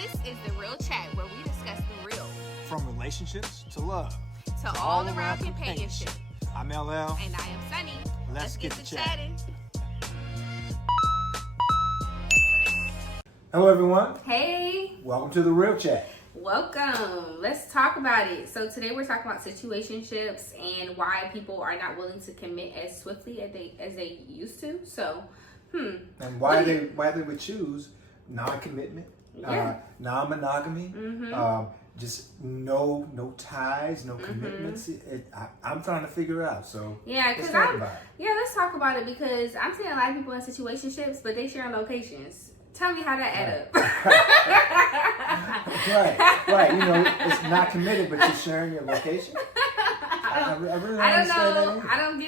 This is The Real Chat, where we discuss the real. From relationships to love. To all around companionship. I'm LL. And I am Sunny. Let's get to chatting. Hello, everyone. Hey. Welcome to The Real Chat. Welcome. Let's talk about it. So today we're talking about situationships and why people are not willing to commit as swiftly as they used to. So, And why they would choose non-commitment, non-monogamy, just no ties, no commitments. I'm trying to figure it out. So let's talk about it because I'm seeing a lot of people in situationships, but they share locations. Tell me how that add up. Right. You know, it's not committed, but you're sharing your location. I really don't know. I don't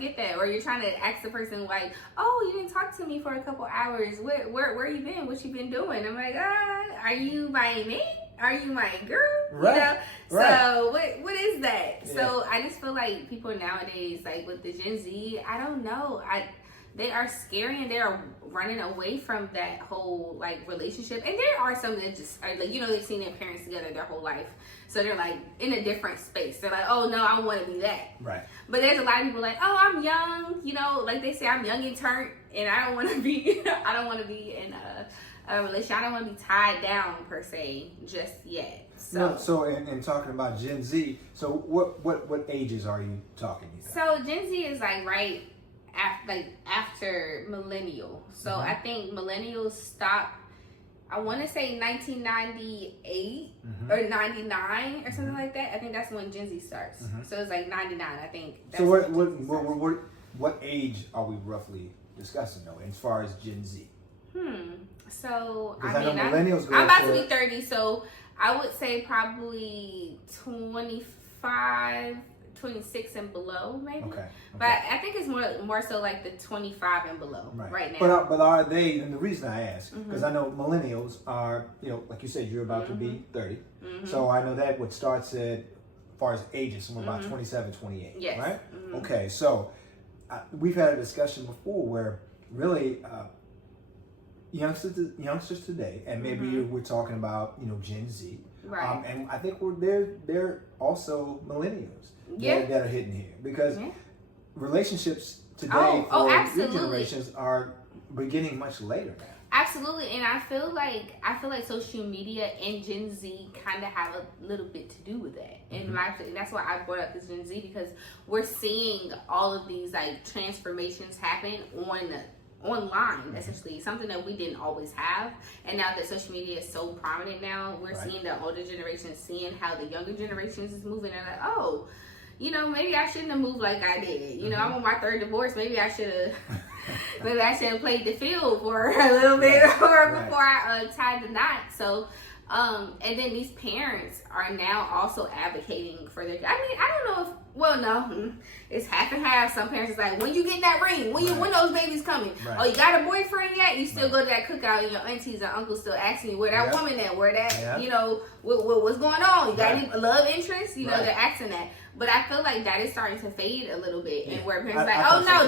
get that. Or you're trying to ask the person like, "Oh, you didn't talk to me for a couple hours. Where you been? What you been doing?" I'm like, are you my mate? Are you my girl? Right. You know? Right. So what is that? Yeah. So I just feel like people nowadays, like with the Gen Z, I don't know. They are scary and they're running away from that whole like relationship. And there are some that just are like, they've seen their parents together their whole life. So they're like in a different space. They're like, oh no, I want to be that. Right. But there's a lot of people like, oh, I'm young, like they say I'm young and turned and I don't want to be in a relationship. I don't want to be tied down per se just yet. So in talking about Gen Z, so what ages are you talking about? So Gen Z is like right after millennial. So I think millennials stop, I want to say 1998 or 99 or something like that. I think that's when Gen Z starts. So it's like 99, I think. So what age are we roughly discussing though, as far as Gen Z? So I mean, millennials I'm about to be 30, so I would say probably 25, 26 and below, maybe. Okay. But I think it's more so like the 25 and below right now. But are they? And the reason I ask because I know millennials are, like you said, you're about to be 30. So I know that what starts at, as far as ages, somewhere about 27, 28. Yes. Right. Okay. So we've had a discussion before where really youngsters today, and maybe we're talking about Gen Z. Right. And I think they're also millennials that are hitting here because relationships today for new generations are beginning much later now. Absolutely, and I feel like social media and Gen Z kind of have a little bit to do with that. And that's why I brought up this Gen Z because we're seeing all of these like transformations happen online, essentially, something that we didn't always have. And now that social media is so prominent now, we're seeing the older generation seeing how the younger generations is moving. They're like, oh, maybe I shouldn't have moved like I did. I'm on my third divorce. Maybe I should have played the field for a little bit before I tied the knot. So and then these parents are now also advocating for their. I mean, I don't know if. Well, no, it's half and half. Some parents is like, when you get that ring, when those babies coming? Right. Oh, you got a boyfriend yet? You still go to that cookout and your aunties and uncles still asking you where that woman at, where that, what's going on? You got any love interest? They're asking that. But I feel like that is starting to fade a little bit, and where parents are like, oh no,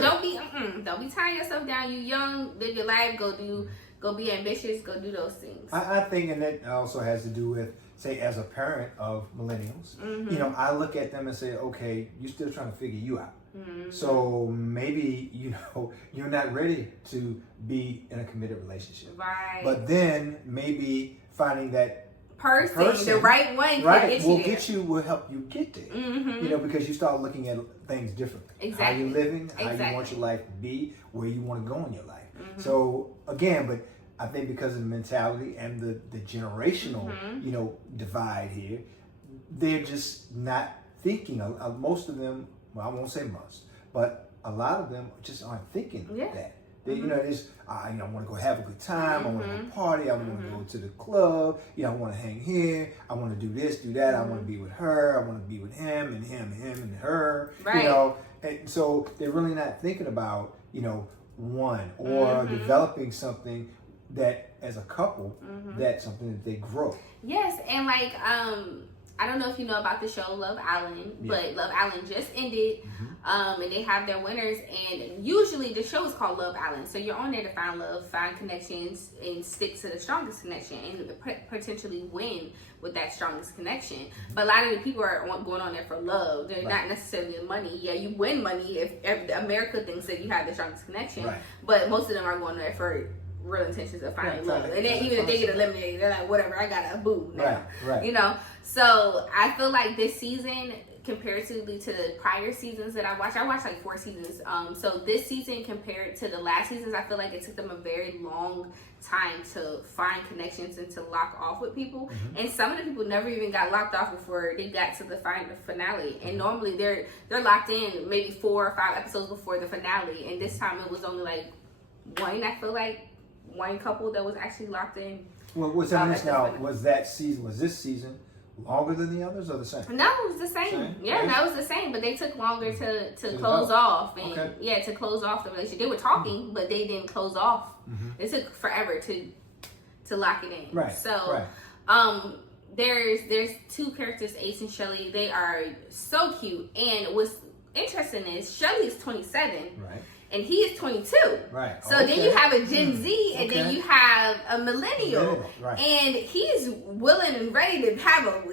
don't be tying yourself down. You young, live your life, go be ambitious, go do those things. I think, and that also has to do with, say, as a parent of millennials, I look at them and say, okay, you're still trying to figure you out. So maybe, you're not ready to be in a committed relationship. Right. But then maybe finding that person the right one, will help you get there. Because you start looking at things differently. Exactly. How you're living, how you want your life to be, where you want to go in your life. So again, but I think because of the mentality and the generational, divide here, they're just not thinking. Most of them, well, I won't say most, but a lot of them just aren't thinking that. They, I want to go have a good time. I want to go party. I want to go to the club. I want to hang here. I want to do this, do that. I want to be with her. I want to be with him and him and him and her. Right. And so they're really not thinking about, one or developing something that as a couple, that's something that they grow. Yes, and like I don't know if you know about the show Love Island, but Love Island just ended, and they have their winners. And usually the show is called Love Island, so you're on there to find love, find connections, and stick to the strongest connection, and potentially win with that strongest connection. But a lot of the people are going on there for love. They're not necessarily the money. Yeah, you win money if America thinks that you have the strongest connection, but most of them are going there for real intentions of finding love. And then even if they get eliminated, they're like, whatever, I got a boo now. You know? So I feel like this season, comparatively to the prior seasons that I watched like 4 seasons. So this season compared to the last seasons, I feel like it took them a very long time to find connections and to lock off with people. And some of the people never even got locked off before they got to the finale. And normally they're locked in maybe 4 or 5 episodes before the finale. And this time it was only like one, I feel like, one couple that was actually locked in. Well, what's on this now? Was this season longer than the others or the same? No, it was the same. Yeah, no, it was the same, but they took longer to close off and to close off the relationship. They were talking, but they didn't close off. It took forever to lock it in. Right. So, there's 2 characters, Ace and Shelly. They are so cute, and what's interesting is Shelly is 27. Right. And he is 22. Right. So then you have a Gen Z, and then you have a millennial. Right. And he's willing and ready to have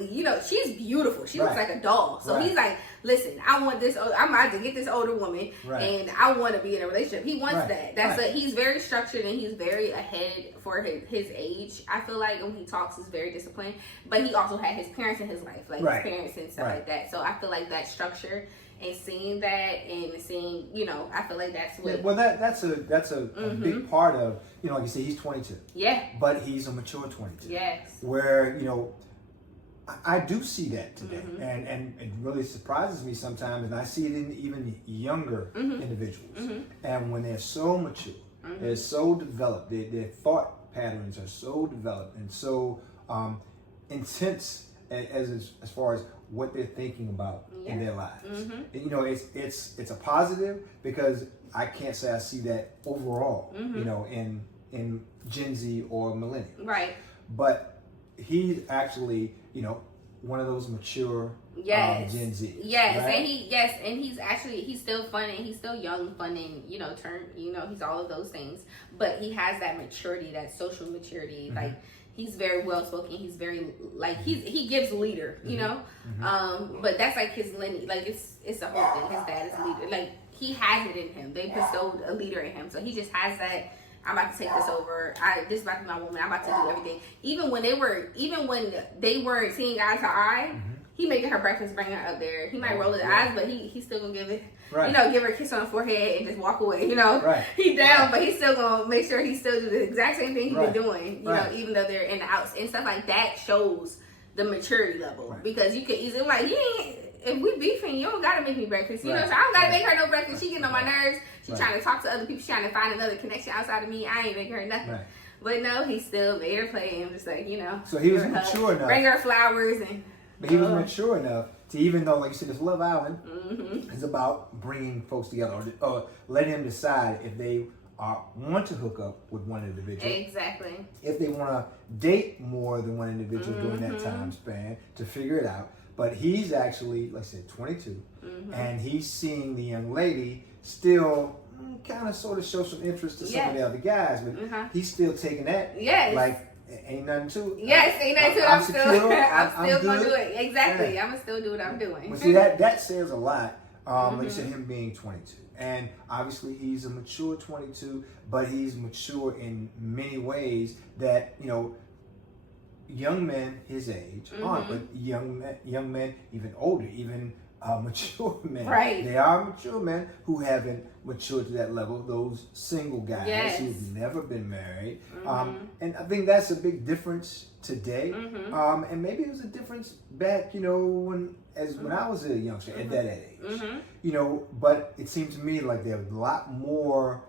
she's beautiful. She looks like a doll. So he's like, listen, I'm about to get this older woman, and I want to be in a relationship. He wants that. He's very structured, and he's very ahead for his age. I feel like when he talks, he's very disciplined. But he also had his parents in his life, like his parents and stuff like that. So I feel like that structure, and seeing that and seeing, I feel like that's what. Well, that's a big part of, like you said, he's 22. Yeah. But he's a mature 22. Yes. Where, I do see that today. And it really surprises me sometimes, and I see it in even younger individuals. And when they're so mature, they're so developed, their thought patterns are so developed and so intense as far as what they're thinking about in their lives. It's a positive, because I can't say I see that overall, in Gen Z or millennial. Right. But he's actually, one of those mature Gen Z. Yes, right? And he's still fun, and he's still young, fun, and he's all of those things. But he has that maturity, that social maturity, like. He's very well spoken. He's very he gives leader, but that's like his lineage. Like it's a whole thing. His dad is a leader. Like he has it in him. They bestowed a leader in him, so he just has that. I'm about to take this over. This is about to be my woman. I'm about to do everything. Even when they weren't seeing eye to eye, he making her breakfast, bring her up there. He might roll his eyes, but he's still gonna give it. Give her a kiss on the forehead and just walk away. He down, but he's still gonna make sure he still do the exact same thing he's been doing. Even though they're in the house and stuff like that, shows the maturity level, because you could easily if we beefing, you don't gotta make me breakfast. So I don't gotta make her no breakfast. She getting on my nerves. She trying to talk to other people. She trying to find another connection outside of me. I ain't making her nothing. But no, he still made her play, and just like So he was mature enough. Bring her flowers and. But he was mature enough to, even though, like you said, this Love Island is about bringing folks together, or letting them decide if they want to hook up with one individual. Exactly. If they want to date more than one individual during that time span, to figure it out. But he's actually, like I said, 22, and he's seeing the young lady still kind of sort of show some interest to some of the other guys, but he's still taking that. Yes. Like, ain't nothing to it. Yes, ain't nothing to it. I'm still gonna do it. Exactly. I'm gonna still do what I'm doing. Well, see, that says a lot. Like you said, him being 22, and obviously he's a mature 22, but he's mature in many ways that young men his age aren't, but young men even older, even mature men. Right. They are mature men who haven't matured to that level. Those single guys who've never been married. And I think that's a big difference today. And maybe it was a difference back, when I was a youngster at that age. But it seems to me like there were a lot more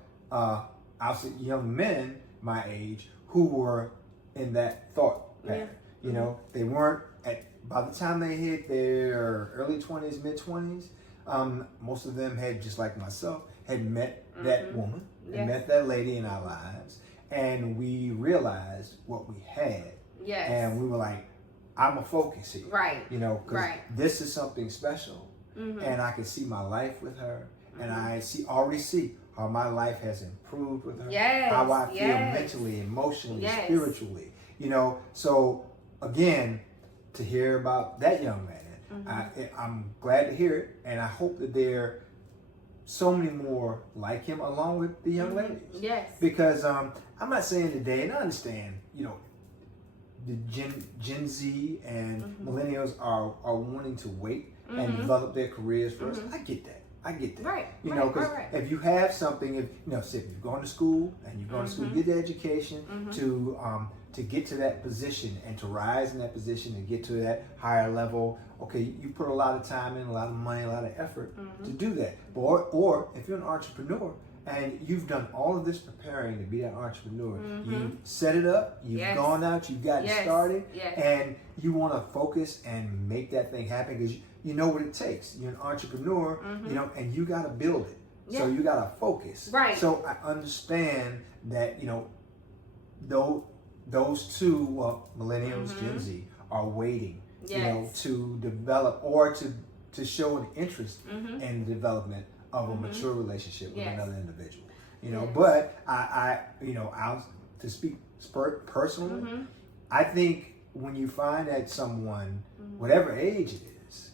young men my age who were in that thought pattern. They weren't by the time they hit their early 20s, mid 20s, most of them had, just like myself, had met that woman and met that lady in our lives, and we realized what we had. Yes. And we were like, I'm a focus here. Right. You know, because this is something special, and I can see my life with her, and I already see how my life has improved with her. Yes. How I feel mentally, emotionally, spiritually. You know, so again, to hear about that young man, I'm glad to hear it, and I hope that there are so many more like him, along with the young ladies. Yes. Because I'm not saying today, and I understand, you know, the Gen Z and millennials are wanting to wait and develop their careers first. I get that. Right. You know, because if you have something, if you know, say if you're going to school and you're going to school, get the education to get to that position and to rise in that position and get to that higher level. Okay, you put a lot of time in, a lot of money, a lot of effort to do that. Or if you're an entrepreneur and you've done all of this preparing to be that entrepreneur, you set it up, you've gone out, you've gotten started, and you want to focus and make that thing happen because you know what it takes. You're an entrepreneur, you know, and you got to build it. So you got to focus. Right. So I understand that, you know, those two, well, millennials, Gen Z, are waiting, you know, to develop or to show an interest in the development of a mature relationship with another individual. You know, but I you know, to speak personally, I think when you find that someone, whatever age it is,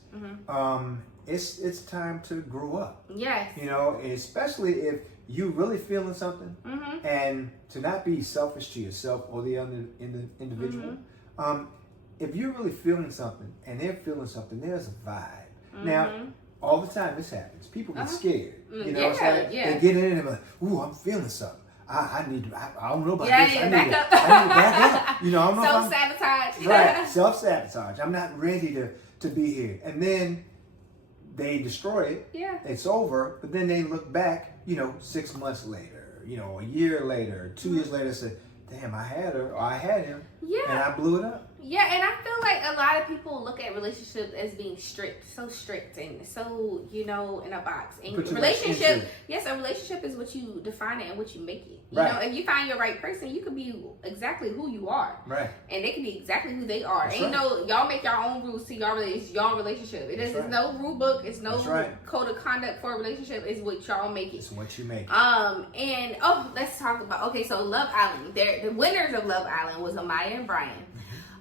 it's time to grow up. Yes. You know, especially if you really feeling something, and to not be selfish to yourself or the other individual. If you're really feeling something and they're feeling something, there's a vibe. Now, all the time this happens. People get scared. You know what I'm saying? They get in and they're like, ooh, I'm feeling something. I don't know about this. I need to back up. You know, I'm not self-sabotage. Right, self-sabotage. I'm not ready to be here. And then they destroy it. Yeah. It's over. But then they look back, you know, 6 months later, you know, a year later, 2 years later, and say, damn, I had her or I had him. Yeah. And I blew it up. Yeah, and I feel like a lot of people look at relationships as being strict and so, you know, in a box. And relationship, yes, a relationship is what you define it and what you make it. You know, if you find your right person, you could be exactly who you are. Right. And they can be exactly who they are. Ain't no, y'all make your own rules to your relationship. It's your relationship. It's no rule book. It's no code of conduct for a relationship. It's what y'all make it. It's what you make it. And let's talk about, so Love Island. The winners of Love Island was Amaya and Brian.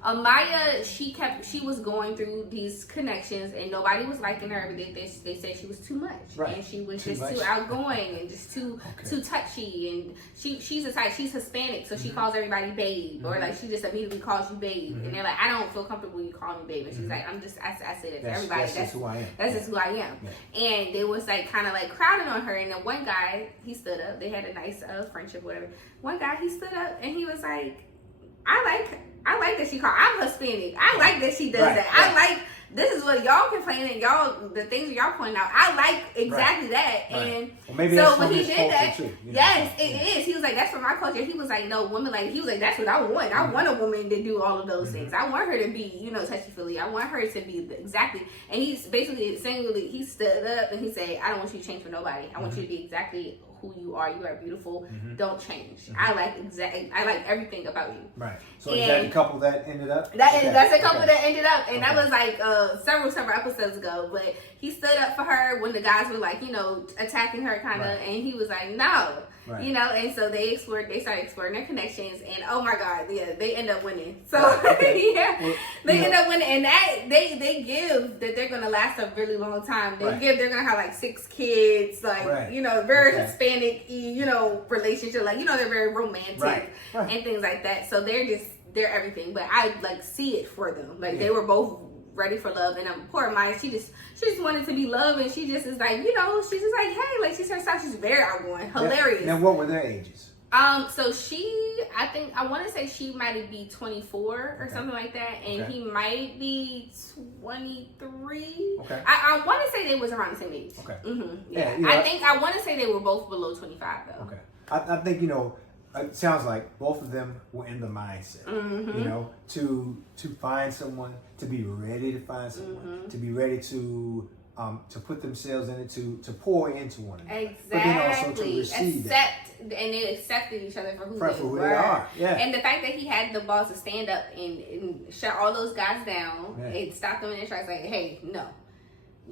Amaya, she was going through these connections and nobody was liking her. They said she was too much, and she was too outgoing and just too touchy. And she's a type, she's Hispanic, so she calls everybody babe, or like she just immediately calls you babe, and they're like, I don't feel comfortable you calling me babe, and she's like, I say that to everybody. That's just who I am. That's just who I am. Yeah. And they was like kind of like crowding on her, and then one guy, he stood up. They had a nice friendship, whatever. One guy, he stood up and he was like, I like that she called. I'm Hispanic. I like that she does that. I like, this is what y'all complaining, the things y'all pointing out. I like exactly that. And so when he did that, too, yes, it is. He was like, that's for my culture. He was like, no, woman, like, he was like, that's what I want. I want a woman to do all of those things. I want her to be, you know, touchy-feely. I want her to be exactly. And he's basically saying, he stood up and he said, I don't want you to change for nobody. I want you to be exactly who you are. You are beautiful. Don't change. I like everything about you. Right. So is that the couple that ended up? That's a couple that ended up, and that was like several episodes ago. But he stood up for her when the guys were like, you know, attacking her kind of, and he was like, no. Right. You know, and so they started exploring their connections, and oh my God, yeah, they end up winning. So they end up winning, and that they give that they're gonna last a really long time. They're gonna have like 6 kids, like you know, very Hispanic, you know, relationship, like, you know, they're very romantic and things like that. So they're everything. But I like see it for them, like they were both ready for love, and poor Maya, she just wanted to be loved, and she just is like, you know, she's just like, hey, like she's herself, she's very outgoing, hilarious. Now what were their ages? So I want to say she might be 24 or something like that, and he might be 23. Okay. I want to say they was around the same age. Okay. Yeah. You know, I want to say they were both below 25 though. Okay. I think, you know, it sounds like both of them were in the mindset, you know, to find someone, to be ready to find someone, to be ready to to put themselves in it, to pour into one another. Exactly. But then also to receive and they accepted each other for who they were. are. Yeah. And the fact that he had the balls to stand up and shut all those guys down and stop them in their tracks, like, hey, no.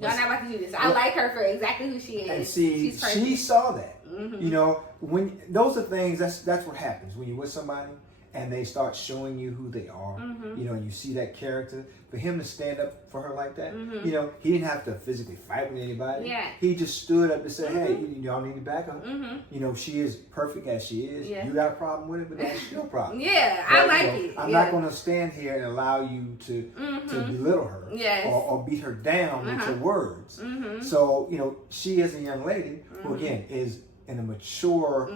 Y'all not about to do this. I like her for exactly who she is. And see, she saw that. Mm-hmm. You know, when those are things, that's what happens when you're with somebody and they start showing you who they are. Mm-hmm. You know, you see that character. For him to stand up for her like that, you know, he didn't have to physically fight with anybody. Yeah. He just stood up and said, hey, y'all need to back up. You know, she is perfect as she is. Yeah. You got a problem with it, but that's your problem. Yeah, but, I like it. I'm not going to stand here and allow you to belittle her or beat her down with your words. So, you know, she is a young lady who, again, is in a mature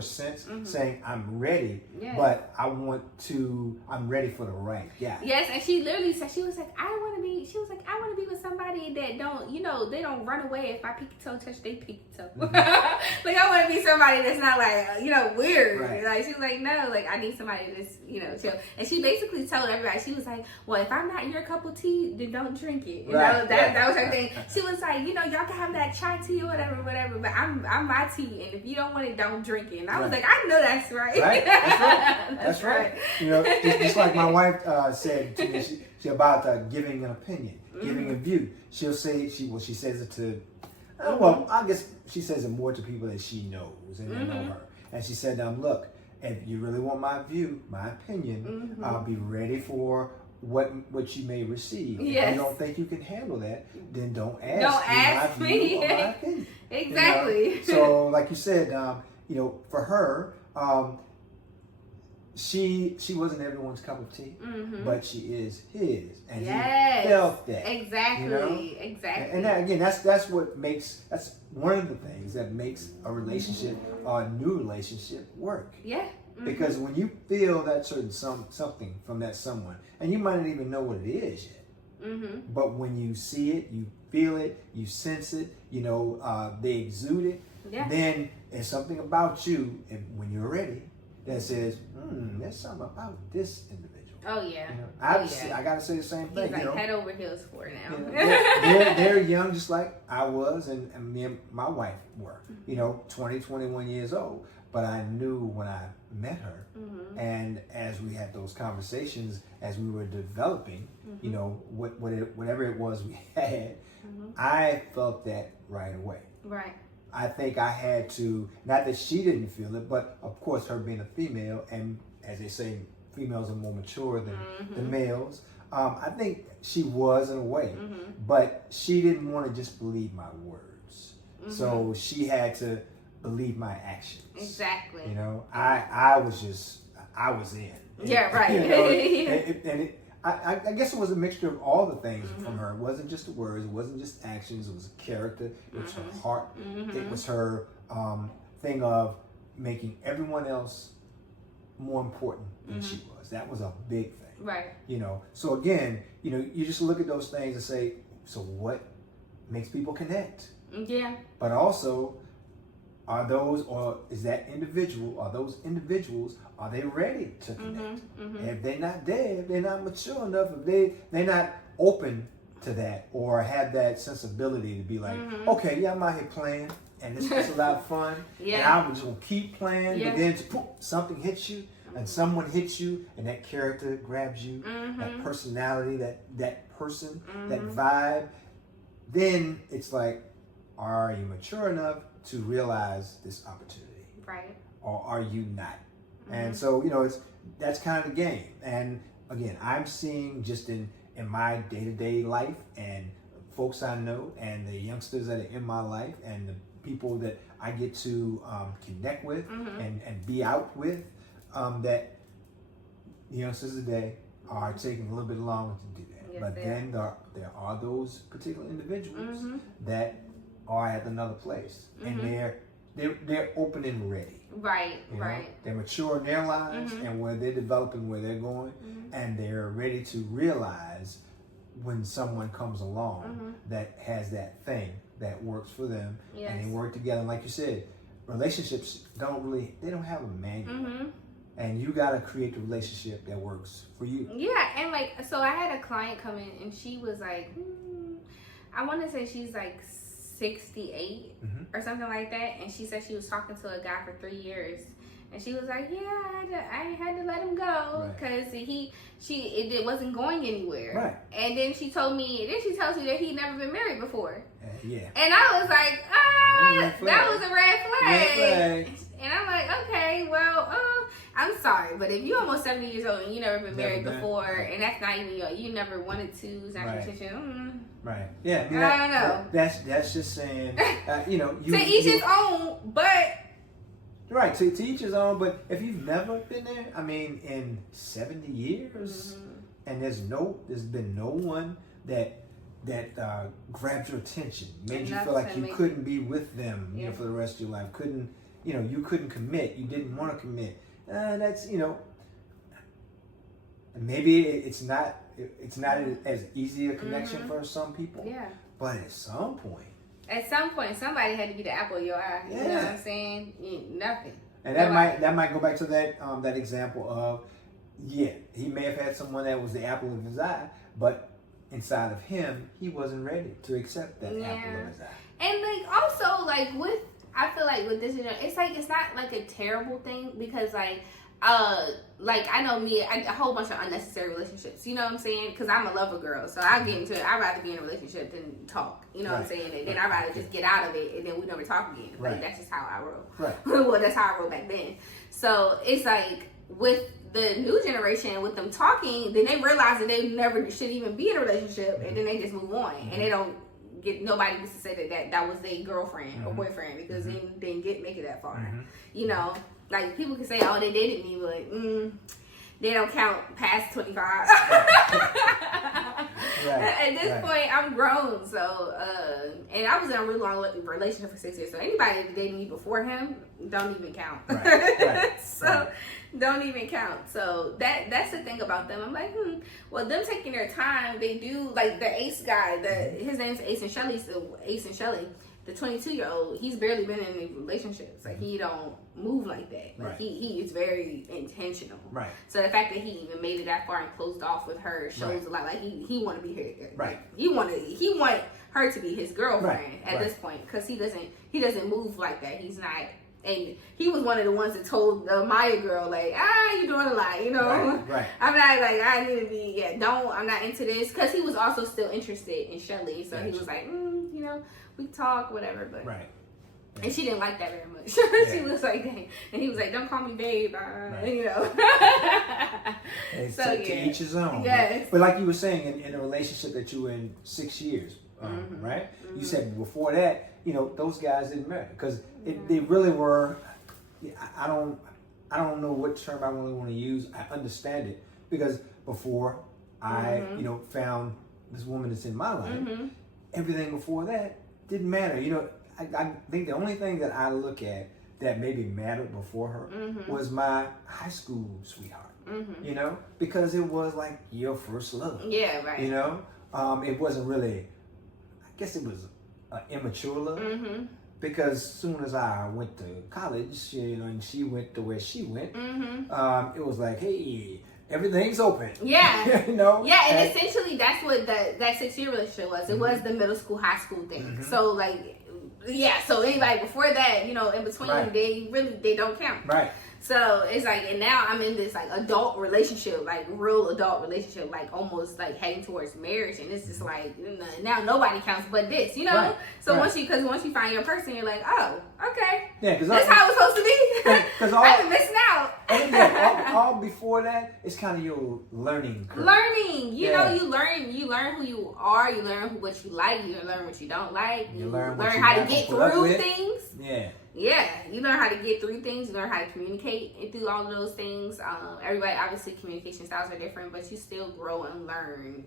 sense, saying, I'm ready, but I'm ready for the right guy. Yes, and she literally said, she was like, I want to be with somebody that don't, you know, they don't run away if I pinky toe touch they pinky toe. Like, I want to be somebody that's not like, you know, weird. Right. Like, she was like, no, like, I need somebody that's, you know, chill. And she basically told everybody, she was like, well, if I'm not your cup of tea, then don't drink it. You know, that was her thing. She was like, you know, y'all can have that chai tea or whatever, but I'm my tea, and if you don't want it, don't drink it. And I was like, I know that's right. Right? That's right. That's right. You know, just like my wife said to me, she about giving an opinion, giving a view. She'll say she says it to, well, I guess she says it more to people that she knows and they know her. And she said, look, if you really want my view, my opinion, I'll be ready for what you may receive. Yes. If you don't think you can handle that, then don't ask me or my opinion. Exactly. You know? So, like you said, you know, for her, she wasn't everyone's cup of tea, but she is his, and he felt that. Exactly. You know? Exactly. And that, again, that's one of the things that makes a relationship or a new relationship work. Yeah. Because when you feel that certain something from that someone, and you might not even know what it is yet, but when you see it, you feel it, you sense it, you know, they exude it, then there's something about you, and when you're ready, that says, there's something about this individual. Oh yeah. You know, I gotta say the same thing. He's like, you know? head over heels for now. You know, they're young, just like I was, and me and my wife were. You know, 20, 21 years old. But I knew when I met her, and as we had those conversations, as we were developing, you know, whatever it was we had, I felt that right away. Right. I think I had to, not that she didn't feel it, but of course her being a female, and as they say, females are more mature than the males. I think she was in a way, but she didn't want to just believe my words. So she had to believe my actions. Exactly. You know, I was in. Yeah, right. You know, I guess it was a mixture of all the things from her. It wasn't just the words. It wasn't just actions. It was a character. It was her heart. It was her thing of making everyone else more important than she was. That was a big thing. Right. You know, so again, you know, you just look at those things and say, so what makes people connect? Yeah. But also, are those individuals, are they ready to connect? If they're not there, if they're not mature enough, if they're not open to that or have that sensibility to be like, okay, yeah, I'm out here playing and it's a lot of fun, and I'm just gonna keep playing, but then something hits you and someone hits you and that character grabs you, that personality, that person, that vibe, then it's like, are you mature enough to realize this opportunity? Right. Or are you not? And so, you know, that's kind of the game. And again, I'm seeing just in my day-to-day life and folks I know and the youngsters that are in my life and the people that I get to connect with and be out with, that the youngsters today are taking a little bit longer to do that. Yes, but then there are those particular individuals that are at another place, and they're open and ready. Right, you know? right. They're mature in their lives and where they're developing, where they're going, and they're ready to realize when someone comes along that has that thing that works for them, and they work together. And like you said, relationships don't have a manual. And you got to create the relationship that works for you. Yeah, and like, so I had a client come in and she was like, I want to say she's like 68 or something like that. And she said she was talking to a guy for 3 years. And she was like, yeah, I had to let him go because it wasn't going anywhere. Right. And then she tells me that he'd never been married before. Yeah. And I was like, that was a red flag. And I'm like, okay, well, I'm sorry, but if you're almost 70 years old and you never been married before, and that's not even you never wanted to, it's not your intention. Right. Yeah. I don't know. That's just saying, you know, to each his own, but. Right, to each his own, but if you've never been there, I mean, in 70 years, and there's been no one that grabbed your attention, made you feel like you couldn't be with them, you know, for the rest of your life, you couldn't commit, you didn't want to commit. That's, you know, maybe it's not as easy a connection for some people. Yeah. But at some point, somebody had to be the apple of your eye. You know what I'm saying? Nothing. And that might go back to that example of, he may have had someone that was the apple of his eye, but inside of him, he wasn't ready to accept that apple of his eye. And like also like I feel like with this, you know, it's like it's not like a terrible thing because like I know me, a whole bunch of unnecessary relationships, you know what I'm saying? Because I'm a lover girl, so I get into it. I'd rather be in a relationship than talk, you know what I'm saying? And then I'd rather just get out of it and then we never talk again. Like, that's just how I roll. Right. Well, that's how I roll back then. So it's like with the new generation, with them talking, then they realize that they never should even be in a relationship, and then they just move on, and they don't get nobody gets to say that was their girlfriend or boyfriend because they didn't make it that far, you know. Like, people can say, oh, they dated me, but they don't count past 25. At this point, I'm grown, so, and I was in a really long relationship for 6 years, so anybody that dated me before him don't even count. Don't even count. So that's the thing about them. I'm like, well, them taking their time, they do, like the Ace guy, his name's Ace and Shelly, so Ace and Shelly. The 22-year-old, he's barely been in any relationships. Like, he don't move like that. Like, he is very intentional. Right. So the fact that he even made it that far and closed off with her shows a lot. Like, he want to be her. Right. Like, he want her to be his girlfriend at this point because he doesn't move like that. He's not. And he was one of the ones that told the Maya girl, like, you doing a lot, you know? Right. I'm not, like, I need to be, I'm not into this. Because he was also still interested in Shelly. So he was like, you know, we talk, whatever. But and she didn't like that very much. She was like, dang. And he was like, don't call me babe, you know? So, to each his own. Yes. But like you were saying, in a relationship that you were in 6 years, right? You said before that, you know, those guys didn't marry because they really were. I don't know what term I really want to use. I understand it because before I, you know, found this woman that's in my life, everything before that didn't matter. You know, I think the only thing that I look at that maybe mattered before her was my high school sweetheart. You know, because it was like your first love. Yeah, right. You know, it wasn't really. I guess it was immature love because as soon as I went to college, you know, and she went to where she went, it was like, hey, everything's open. Yeah. You know? Yeah, and essentially that's what that 6-year relationship was. It was the middle school, high school thing. So like, so anybody before that, you know, in between, they don't count. Right. So it's like, and now I'm in this like adult relationship, like real adult relationship, like almost like heading towards marriage, and it's just like now nobody counts but this, you know. So once you find your person, you're like, oh, okay, because that's how it's supposed to be. Because I've been missing out. all before that, it's kind of your learning curve. You know, you learn who you are, you learn what you like, you learn what you don't like, you learn how to get through things. Yeah, you learn how to get through things, you learn how to communicate and through all of those things. Everybody, obviously, communication styles are different, but you still grow and learn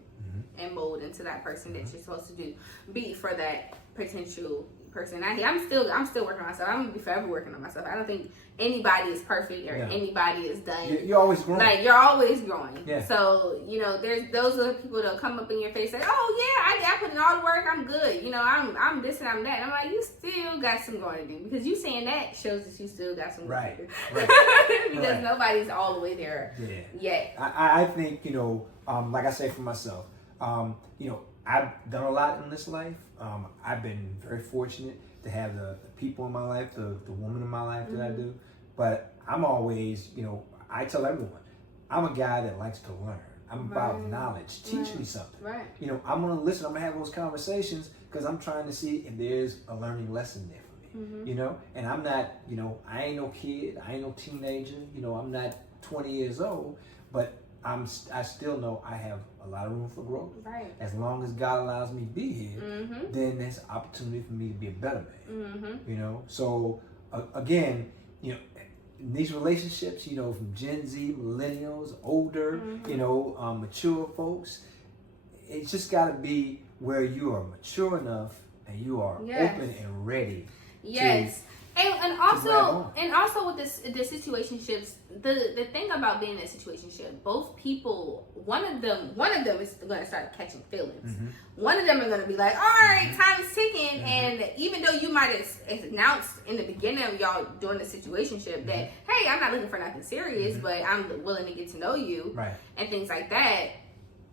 and mold into that person that you're supposed to be for that potential person. I'm still working on myself. I'm gonna be forever working on myself. I don't think anybody is perfect or anybody is done. You're always growing. Like, you're always growing. Yeah. So, you know, there's those other people that'll come up in your face and say, oh yeah, I put in all the work, I'm good. You know, I'm this and I'm that. And I'm like, you still got some growing to do, because you saying that shows that you still got some growing to do. Because nobody's all the way there yet. I think, you know, like I say for myself, you know, I've done a lot in this life. I've been very fortunate to have the people in my life, the woman in my life that I do. But I'm always, I tell everyone, I'm a guy that likes to learn. I'm about knowledge. Teach me something. Right. I'm going to listen. I'm going to have those conversations because I'm trying to see if there's a learning lesson there for me. And I'm not, I ain't no kid. I ain't no teenager. I'm not 20 years old, but I still know I have a lot of room for growth. Right. As long as God allows me to be here, then there's opportunity for me to be a better man. So again, in these relationships, from Gen Z, millennials, older, mature folks, it's just got to be where you are mature enough and you are open and ready. Yes. And also with the situationships, the thing about being in a situationship, both people, one of them is going to start catching feelings. One of them are going to be like, all right, time is ticking. And even though you might have announced in the beginning of y'all doing the situationship that, hey, I'm not looking for nothing serious, but I'm willing to get to know you and things like that.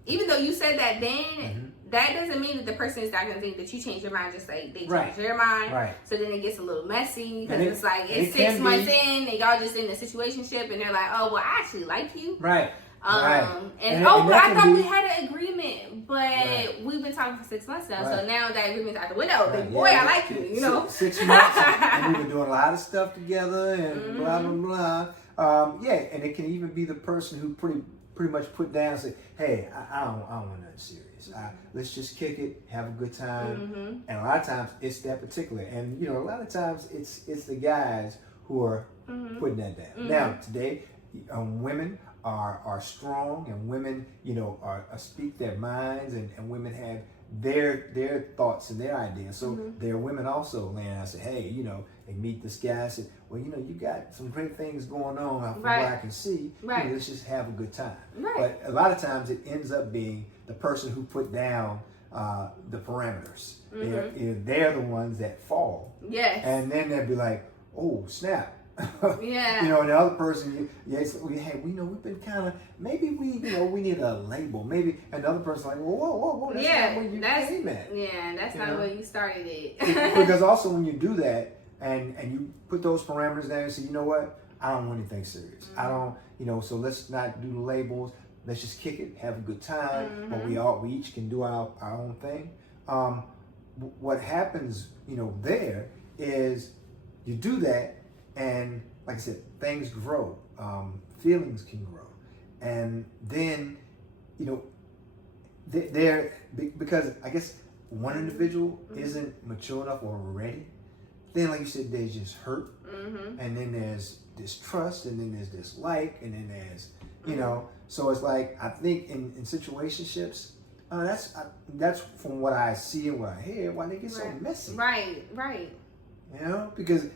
Even though you said that then, that doesn't mean that the person is not going to think that you changed your mind just like they changed their mind. Right. So then it gets a little messy because it's like it's 6 months in and y'all just in a situationship and they're like, oh, well, I actually like you. Right. But I thought we had an agreement, but we've been talking for 6 months now. So now that agreement's out the window. Big boy, I like you, 6 months and we've been doing a lot of stuff together and blah, blah, blah. And it can even be the person who pretty much put down and say, hey, I don't want nothing serious. Let's just kick it, have a good time. And a lot of times it's that particular. And a lot of times it's the guys who are putting that down. Now today, women are strong, and women are speak their minds, and women have their thoughts and their ideas. So there are women also laying out and say, hey, they meet this guy and say, well, you got some great things going on from what I can see. Let's just have a good time. But a lot of times it ends up being the person who put down the parameters. They're the ones that fall. Yes. And then they'll be like, oh, snap. And the other person, hey, we've been kind of, maybe we need a label. Maybe another person like, whoa, that's not where you came at. Yeah, that's not where you started it. Because also when you do that and you put those parameters down and say, you know what, I don't want anything serious. I don't, so let's not do the labels. Let's just kick it, have a good time. But we each can do our own thing. What happens, there is you do that. And like I said, things grow, feelings can grow. And then, because I guess one individual isn't mature enough or ready, then like you said, there's just hurt. And then there's distrust, and then there's dislike, and then there's, so it's like, I think in situationships, that's from what I see and what I hear, why they get so messy. Right. Because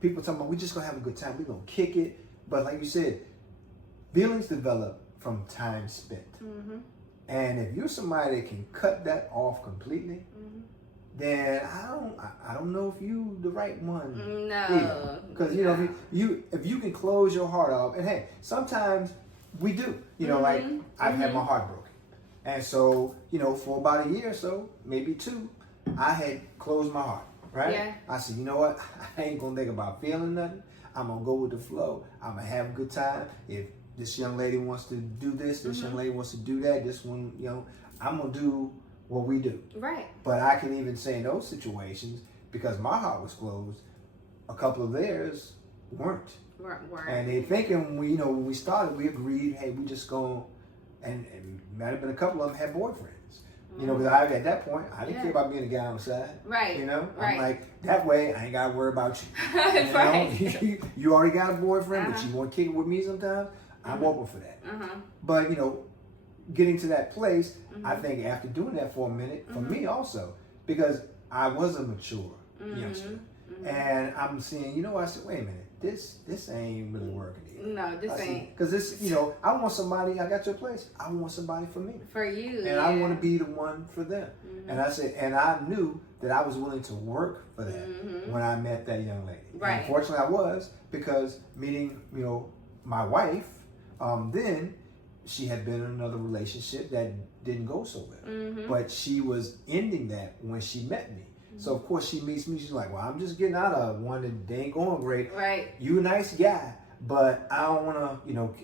people talking about, we're just going to have a good time. We're going to kick it. But like you said, feelings develop from time spent. And if you're somebody that can cut that off completely, then I don't know if you the right one. No. Because, if you can close your heart off, and hey, sometimes we do. Like I've had my heart broken. And so, for about a year or so, maybe 2, I had closed my heart. Right? Yeah. I said, you know what? I ain't gonna think about feeling nothing. I'm gonna go with the flow. I'm gonna have a good time. If this young lady wants to do this young lady wants to do that, this one, I'm gonna do what we do. Right. But I can even say in those situations, because my heart was closed, a couple of theirs weren't. And they thinking when we started, we agreed, hey, we just gonna, and might have been a couple of them had boyfriends. Because at that point, I didn't care about being a guy on the side. Right. I'm like, that way, I ain't got to worry about you. You already got a boyfriend, but you want to kick it with me sometimes? I'm open for that. But, getting to that place, I think after doing that for a minute, for me also, because I was a mature youngster. And I'm seeing, I said, wait a minute, this ain't really working here. No, this ain't. Because this, I want somebody, I got your place. I want somebody for me. For you. And I want to be the one for them. And I said, and I knew that I was willing to work for that when I met that young lady. Right. And fortunately I was, because meeting, my wife, then she had been in another relationship that didn't go so well. Mm-hmm. But she was ending that when she met me. So of course she meets me. She's like, well, I'm just getting out of one that ain't going great. Right. You a nice guy, but I don't want to, you know,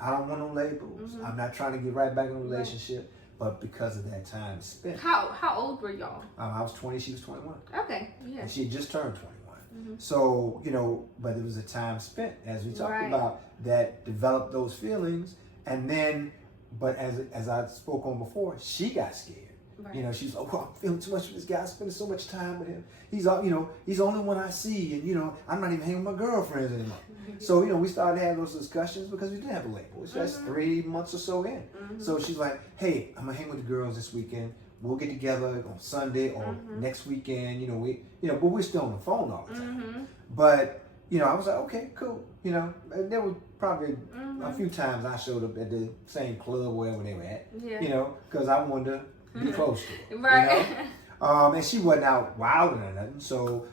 I don't want no labels. Mm-hmm. I'm not trying to get right back in a relationship. Right. But because of that time spent. How old were y'all? I was 20. She was 21. Okay. Yeah. And she had just turned 21. Mm-hmm. So, you know, but it was a time spent, as we talked right. about, that developed those feelings. And then, but as I spoke on before, she got scared. Right. You know, she's like, oh, I'm feeling too much for this guy. I'm spending so much time with him. He's all, you know, he's the only one I see. And, you know, I'm not even hanging with my girlfriends anymore. So, you know, we started having those discussions because we didn't have a label. It's just 3 months or so in. So she's like, hey, I'm going to hang with the girls this weekend. We'll get together on Sunday or next weekend. You know, but we're still on the phone all the time. But, you know, I was like, okay, cool. You know, and there were probably a few times I showed up at the same club wherever they were at. Yeah. You know, because I wanted to be close to her. Right. You know? And she wasn't out wilding or nothing. So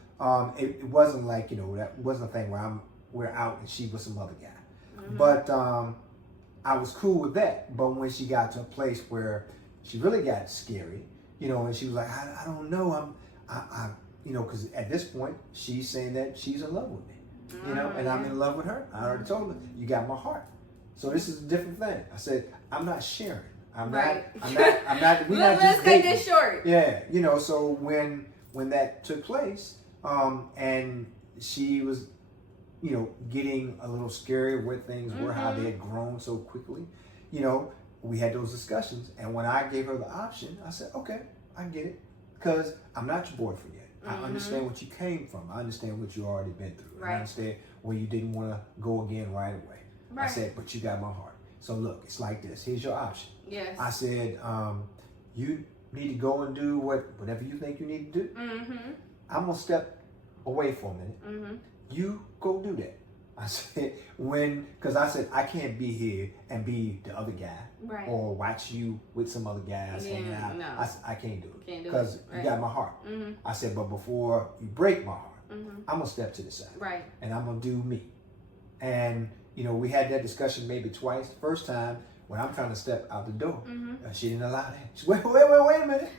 it wasn't like, you know, that wasn't a thing where we're out and she was some other guy. But I was cool with that. But when she got to a place where she really got scary, you know, and she was like, I don't know, you know, because at this point she's saying that she's in love with me, you know, and I'm in love with her. I already told her, you got my heart. So this is a different thing. I said, I'm not sharing. I'm not. We're not just cut this short. Yeah, you know. So when that took place, and she was, you know, getting a little scary where things were, how they had grown so quickly, you know, we had those discussions. And when I gave her the option, I said, okay, I get it, because I'm not your boyfriend yet. I understand what you came from. I understand what you already been through. Right. I understand where you didn't want to go again right away. Right. I said, but you got my heart. So look, it's like this. Here's your option. Yes. I said, you need to go and do whatever you think you need to do. I'm going to step away for a minute. You go do that. I said, because I said, I can't be here and be the other guy. Right. Or watch you with some other guys hanging out. No. I can't do it. Because you got my heart. I said, but before you break my heart, I'm going to step to the side. Right. And I'm going to do me. And, you know, we had that discussion maybe twice. First time, when I'm trying to step out the door, she didn't allow that. She said, wait a minute.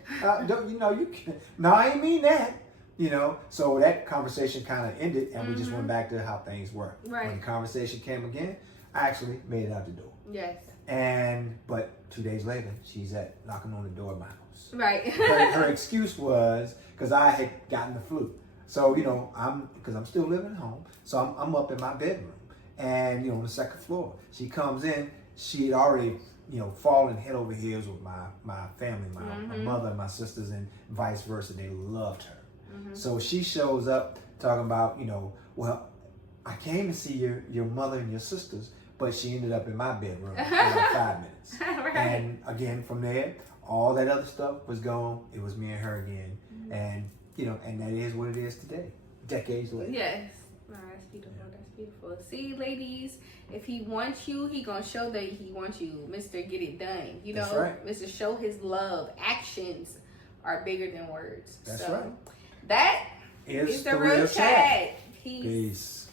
You know, you can't. No, I ain't mean that. You know, so that conversation kind of ended, and we just went back to how things were. Right. When the conversation came again, I actually made it out the door. Yes. But 2 days later, she's knocking on the door of my house. Right. her excuse was because I had gotten the flu. So, you know, because I'm still living at home, so I'm up in my bedroom, and, you know, on the second floor. She comes in, she had already, you know, fallen head over heels with my family, my mother and my sisters, and vice versa. They loved her. So she shows up talking about, you know, well, I came to see your mother and your sisters, but she ended up in my bedroom for like 5 minutes. Right. And again, from there, all that other stuff was gone. It was me and her again. And, you know, and that is what it is today, decades later. Yes. Oh, that's beautiful. Yeah. That's beautiful. See, ladies, if he wants you, he gonna show that he wants you. Mr. Get It Done. You know, right. Mr. Show his love. Actions are bigger than words. That's right. That is the real chat. Peace.